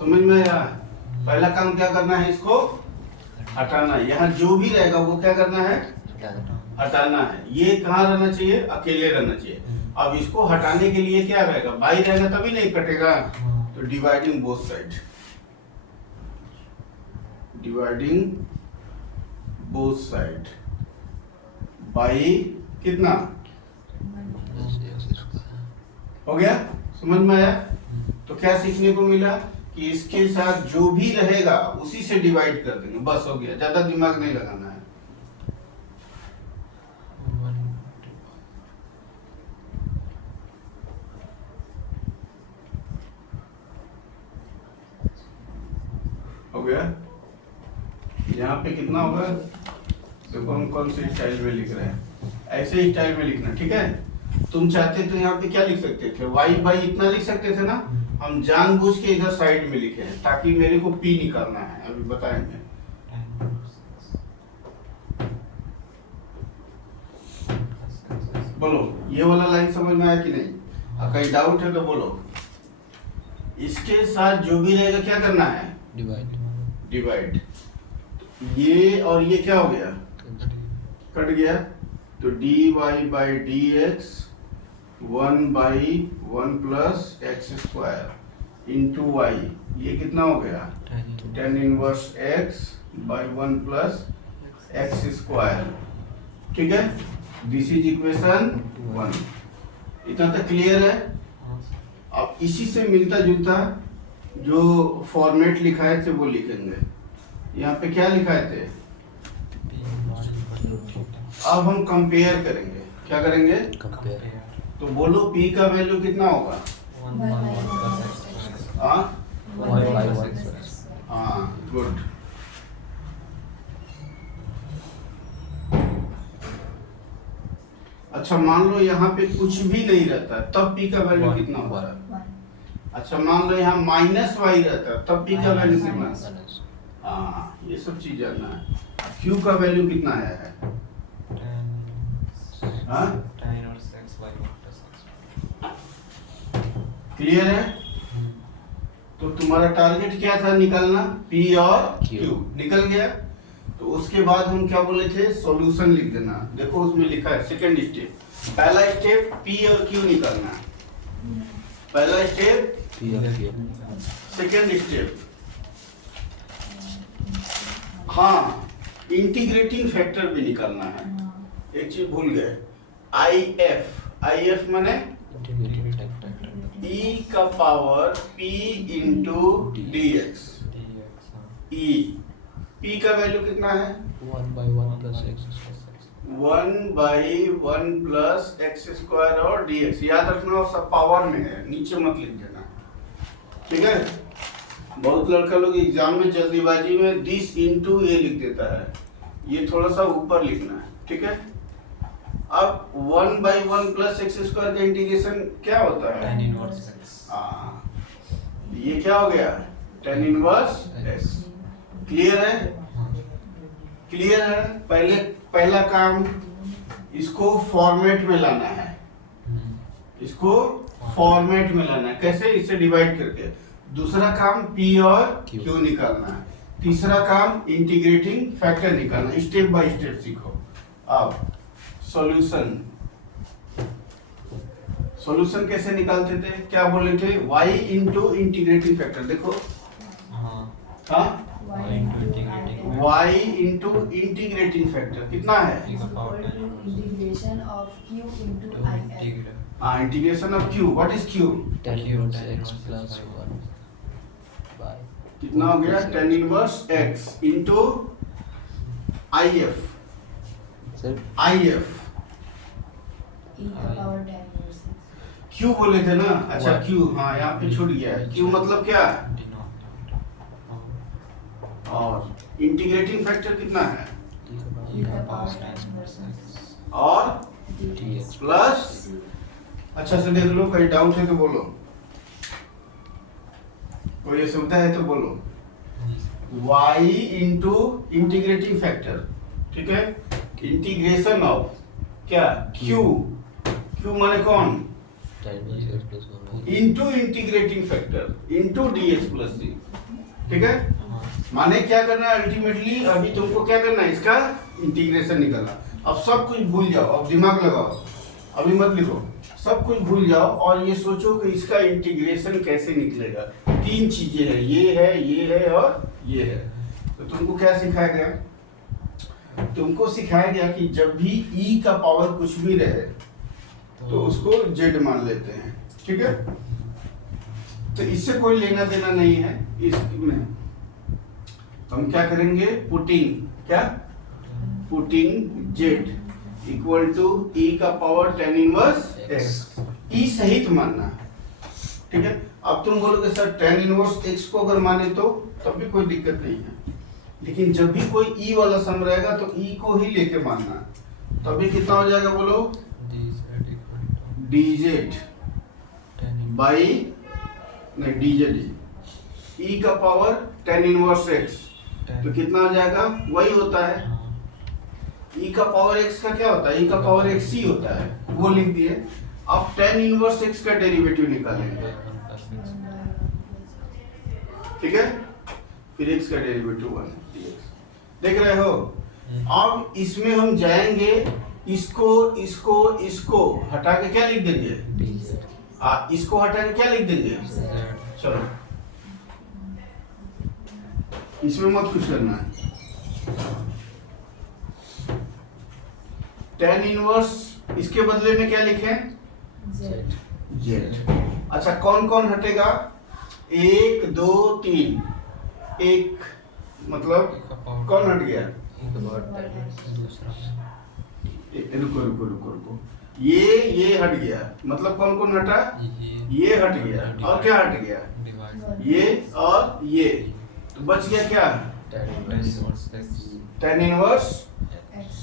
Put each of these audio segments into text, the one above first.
समझ में आया? पहला काम क्या करना है, इसको हटाना है। यहाँ जो भी रहेगा वो क्या करना है, हटाना है। ये कहाँ रहना चाहिए, अकेले रहना चाहिए। अब इसको हटाने के लिए क्या रहेगा, बाई रहेगा तभी नहीं कटेगा। तो dividing both side, dividing both side by कितना हो गया, समझ में आया? तो क्या सीखने को मिला कि इसके साथ जो भी रहेगा उसी से डिवाइड कर देंगे, बस हो गया, ज्यादा दिमाग नहीं लगाना है। हो गया। यहाँ पे कितना होगा, देखो हम कौन से स्टाइल में लिख रहे हैं, ऐसे स्टाइल में लिखना, ठीक है? तुम चाहते तो यहाँ पे क्या लिख सकते थे, y बाई इतना लिख सकते थे ना। हम जानबूझ के इधर साइड में लिखे हैं ताकि मेरे को p निकालना है, अभी बताएंगे। बोलो ये वाला लाइन समझ में आया कि नहीं? कहीं डाउट है तो बोलो। इसके साथ जो भी रहेगा क्या करना है, डिवाइड। डिवाइड। ये और ये क्या हो गया, कट गया। तो dy by d x 1/1 plus x square into y, ये कितना हो गया, tan inverse x by 1 plus x square, ठीक है? This is equation 1। इतना तक क्लियर है? अब इसी से मिलता जुलता जो फॉर्मेट लिखाए थे वो लिखेंगे। यहाँ पे क्या लिखाए थे, अब हम कंपेयर करेंगे। क्या करेंगे, कंपेयर। तो बोलो p का वैल्यू कितना होगा, हाँ गुड। अच्छा मान लो यहाँ पे कुछ भी नहीं रहता तब p का वैल्यू कितना होता है। अच्छा मान लो यहाँ माइनस वाई रहता तब p का वैल्यू कितना, हाँ ये सब चीज जानना है। q का वैल्यू कितना आया है, क्लियर है? तो तुम्हारा टारगेट क्या था निकालना, p और q, निकल गया। तो उसके बाद हम क्या बोले थे, सॉल्यूशन लिख देना। देखो उसमें लिखा है सेकंड स्टेप, पहला स्टेप p और q निकालना, पहला स्टेप सेकंड स्टेप, हाँ इंटीग्रेटिंग फैक्टर भी निकालना है। एक चीज भूल गए, IF माने e का power p into dx। e p का वैल्यू कितना है, 1/1 plus x square. 1/1 plus x square और dx, याद रखना सब पावर में है, नीचे मत लिख देना, ठीक है? बहुत लड़का लोग एग्जाम में जल्दीबाजी में दिस इंटू ये लिख देता है, ये थोड़ा सा ऊपर लिखना है, ठीक है? अब 1/1 प्लस एक्स स्क्वायर का इंटीग्रेशन क्या होता है, tan इनवर्स x। हाँ ये क्या हो गया, tan इनवर्स x। क्लियर है, क्लियर है? पहला काम इसको फॉर्मेट में लाना है, इसको फॉर्मेट में लाना है, कैसे, इससे डिवाइड करके। दूसरा काम p और q निकालना है। तीसरा काम इंटीग्रेटिंग फैक्टर निकालना। स्टेप बाय स्टेप सीखो। अब सॉल्यूशन, सॉल्यूशन कैसे निकालते थे, क्या बोले थे, y इंटू इंटीग्रेटिंग फैक्टर। देखो हाँ y इंटू इंटीग्रेटिंग फैक्टर कितना है, integration of q into if। हाँ integration of q, what is q, tan inverse x plus 1 by कितना हो गया, tan inverse x into if, sir if e का power tan inverse q बोले थे ना। अच्छा q, हाँ यहाँ पे छूट गया है, q मतलब क्या है, और इंटीग्रेटिंग फैक्टर कितना है, e का पावर tan इनवर्स और dx प्लस। अच्छा से देख लो, कहीं डाउट है तो बोलो, कोई असुविधा है तो बोलो। y इंटू इंटीग्रेटिंग फैक्टर, ठीक है, इंटीग्रेशन ऑफ क्या, q, q माने कौन, tan inverse x plus 1 into integrating factor into dx plus c। ठीक है। हाँ माने क्या करना है अल्टीमेटली, अभी तुमको क्या करना है, इसका इंटीग्रेशन निकालना। अब सब कुछ भूल जाओ, अब दिमाग लगाओ, अभी मत लिखो, सब कुछ भूल जाओ और ये सोचो कि इसका इंटीग्रेशन कैसे निकलेगा। तीन चीजें हैं, ये है और ये है। तो तुमको क्या सिखाया गया, तुमको सिखाया गया कि जब भी e का पावर कुछ भी रहे तो उसको z मान लेते हैं, ठीक है। तो इससे कोई लेना देना नहीं है इसमें। हम क्या करेंगे, putting z equal to e का power tan inverse x, e सहित मानना है, ठीक है। अब तुम बोलोगे सर tan इनवर्स x को अगर माने तो तब भी कोई दिक्कत नहीं है, लेकिन जब भी कोई e वाला सम रहेगा तो e को ही लेके मानना है। तभी कितना हो जाएगा बोलो, dz बाई नहीं dz e का पावर tan इनवर्स x, तो कितना हो जाएगा, वही होता है e का पावर x का क्या होता है, e का पावर x ही होता है, वो लिख दिए। अब tan इनवर्स x का डेरिवेटिव निकालेंगे, ठीक है। फिर x का डेरिवेटिव 1 देख रहे हो। अब इसमें हम जाएंगे, इसको हटा के क्या लिख देंगे, इसको हटा के क्या लिख देंगे, चलो इसमें मत कुछ करना है। tan इनवर्स इसके बदले में क्या लिखें, z। अच्छा कौन कौन हटेगा, 1 2 3, एक मतलब कौन हट गया, रुको ये हट गया, मतलब कौन कौन हटा, ये हट गया और क्या हट गया, ये और ये, तो बच गया क्या, tan इनवर्स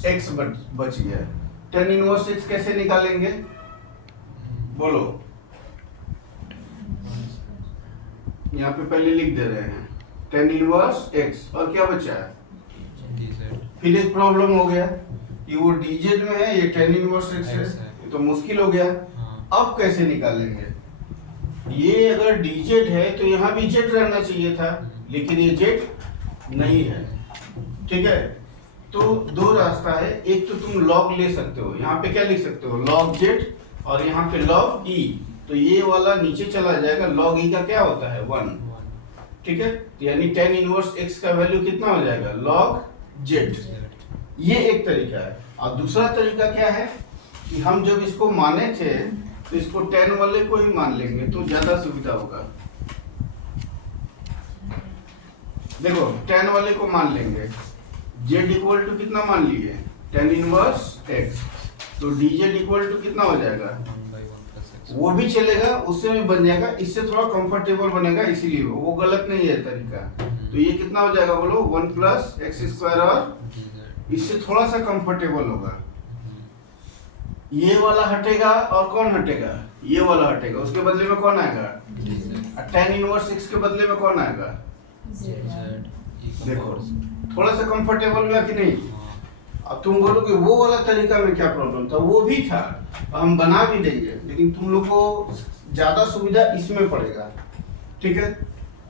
x बच गया। tan इनवर्स x कैसे निकालेंगे बोलो, यहाँ पे पहले लिख दे रहे हैं tan इनवर्स x और क्या बचा है, फिर एक प्रॉब्लम हो गया कि वो dz में है, ये tan इनवर्स x है, ये तो मुश्किल हो गया। अब कैसे निकालेंगे, ये अगर dz है तो यहाँ भी z रहना चाहिए था, लेकिन ये z नहीं है, ठीक है। तो दो रास्ता है, एक तो तुम log ले सकते हो, यहाँ पे क्या लिख सकते हो log z और यहाँ पे log e, तो ये वाला नीचे चला जाएगा, log e का क्या होता है 1, ठीक है। यानी tan इनवर्स x का वैल्यू कितना हो जाएगा log z, ये एक तरीका है। और दूसरा तरीका क्या है कि हम जब इसको माने थे तो इसको tan वाले को ही मान लेंगे तो ज्यादा सुविधा होगा। देखो tan वाले को मान लेंगे, z इक्वल टू कितना मान लिए tan इनवर्स x, तो dz इक्वल टू कितना हो जाएगा, वो भी चलेगा, उससे भी बन जाएगा, इससे थोड़ा कंफर्टेबल बनेगा, इसीलिए वो गलत नहीं है तरीका। तो ये कितना हो जाएगा बोलो 1 प्लस एक्स स्क्वायर, और इससे थोड़ा सा कंफर्टेबल होगा। ये वाला हटेगा और कौन हटेगा, ये वाला हटेगा, उसके बदले में कौन आएगा, tan इनवर्स x के बदले में कौन आएगा, देखो थोड़ा सा कंफर्टेबल हुआ कि नहीं। अब तुम बोलोगे वो वाला तरीका में क्या प्रॉब्लम था, वो भी था, हम बना भी देंगे, लेकिन तुम लोग को ज्यादा सुविधा इसमें पड़ेगा, ठीक है।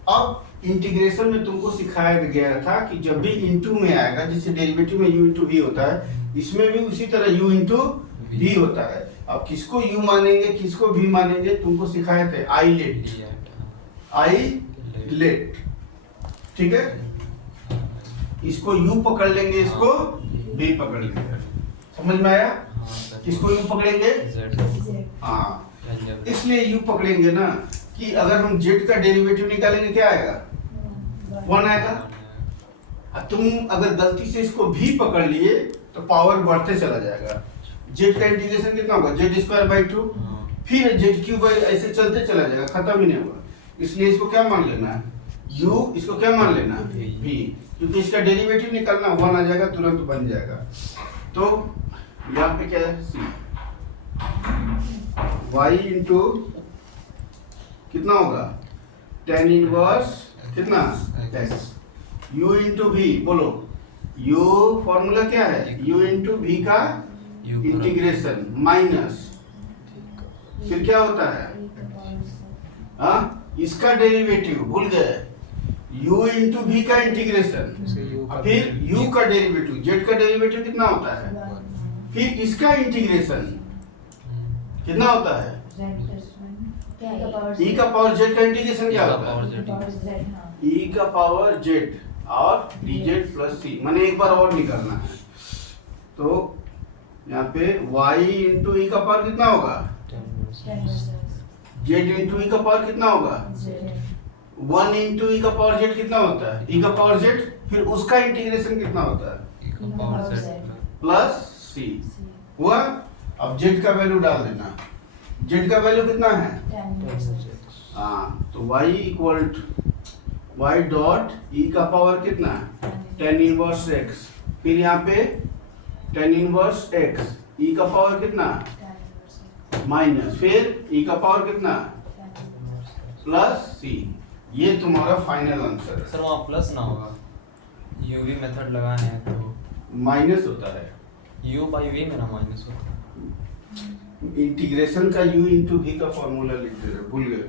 अब इंटीग्रेशन में तुमको सिखाया गया था कि जब भी इनटू में आएगा, जैसे डेरिवेटिव में u इंटू v होता है, इसमें भी उसी तरह u इंटू v होता है। अब किसको u मानेंगे किसको v मानेंगे तुमको सिखाए थे, आई लेट, ठीक है। इसको u पकड़ लेंगे, इसको v पकड़ लेंगे, समझ में आया, किसको u पकड़ेंगे, हाँ, इसलिए u पकड़ेंगे ना कि अगर हम z का डेरिवेटिव निकालेंगे क्या आएगा, 1 आएगा। तुम अगर गलती से इसको v पकड़ लिए तो पावर बढ़ते चला जाएगा, z का इंटीग्रेशन कितना होगा, z स्क्वायर बाई 2, फिर z क्यूब बाई, ऐसे चलते चला जाएगा, खत्म ही नहीं होगा। इसलिए इसको क्या मान लेना है u, इसको क्या मान लेना v, क्योंकि इसका डेरिवेटिव निकालना 1 आ जाएगा, तुरंत बन जाएगा। तो यहाँ पे क्या है c, y इंटू कितना होगा tan इनवर्स कितना x, u इंटू v, बोलो u फॉर्मूला क्या है, u इंटू v का इंटीग्रेशन माइनस, फिर क्या होता है, हाँ इसका डेरिवेटिव भूल गए, u इंटू v का इंटीग्रेशन, फिर u का डेरिवेटिव, z का डेरिवेटिव कितना होता है, फिर इसका इंटीग्रेशन कितना होता है, क्या e का पावर e का पावर z का इंटीग्रेशन क्या होता है, z हाँ e का पावर z और dz प्लस c, मैंने एक बार और निकालना है। तो यहाँ पे y इंटू ई का पावर कितना होगा, z इंटू ई का पावर कितना होगा, 1 इंटू ई का पावर z कितना होता है, e का पावर z, फिर उसका इंटीग्रेशन कितना होता है, प्लस c हुआ। अब z का वैल्यू डाल देना, z का वैल्यू कितना है, हाँ तो y equal to y dot e का पावर कितना, tan इनवर्स x, फिर यहाँ पे tan इनवर्स x, e का पावर कितना माइनस, फिर e का पावर कितना प्लस c। ये तुम्हारा फाइनल आंसर है। सर वहाँ प्लस ना होगा, यूवी मेथड लगाए हैं तो माइनस होता है, u बाई v में ना माइनस होता है। इंटीग्रेशन का u इंटू v का फॉर्मूला लिखते रहे, भूल गए,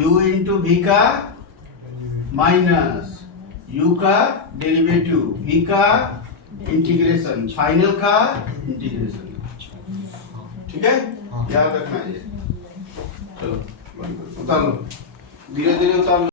u इंटू v का माइनस, u का डेरिवेटिव, v का इंटीग्रेशन, फाइनल का इंटीग्रेशन, ठीक है, याद रखना ये। चलो उतार लो, धीरे धीरे उतार लो।